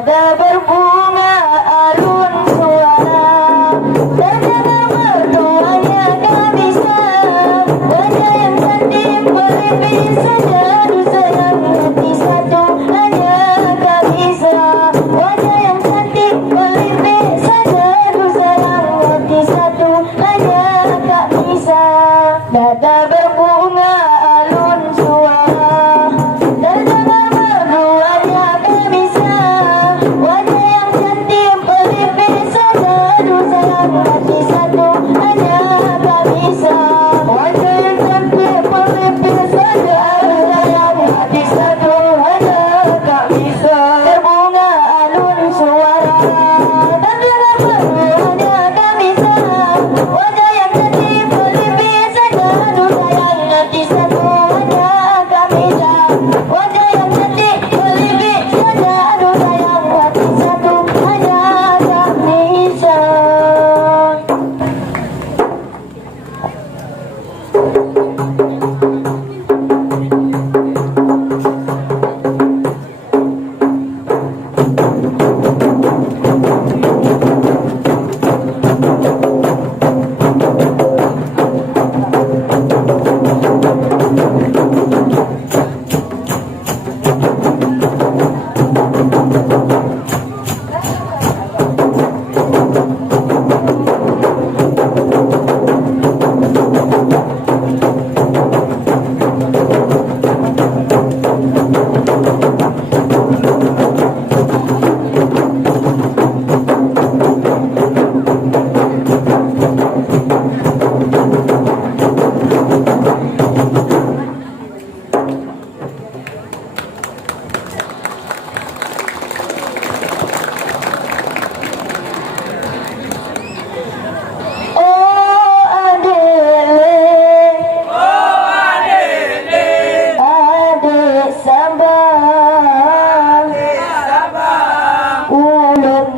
Nada berbunga alun suara, terdengar mertuanya gamisah. Wajah yang cantik berlebih sejadu sayang hati satu hanya tak bisa. Wajah yang cantik berlebih sejadu sayang hati satu hanya tak bisa. Nada berbunga alun suara, terdengar mertuanya gamisah. Wajah yang cantik berlebih sejadu sayang hati satu hanya tak bisa. Wajah yang cantik berlebih sejadu sayang hati satu hanya tak bisa. Berbunga alun suara, terdengar mertuanya gamisah. Wajah yang cantik berlebih sejadu sayang hati satu hanya tak bisa. Wajah yang cantik berlebih sejadu sayang hati satu hanya tak bisa. Ulun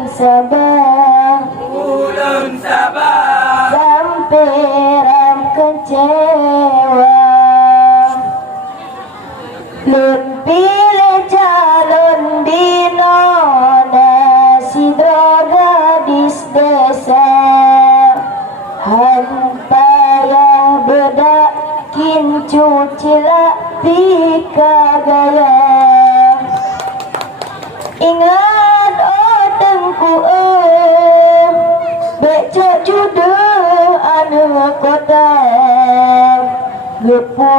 Sabah sampai ram kecewa. Pilih calon dino nasi gadis desa. Hampayah bedak kincu cilak pika gaya. Ingat oh tengku becak jude anu kota. Gepu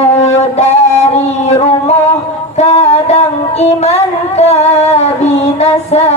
dari rumah kadang iman kabinasa.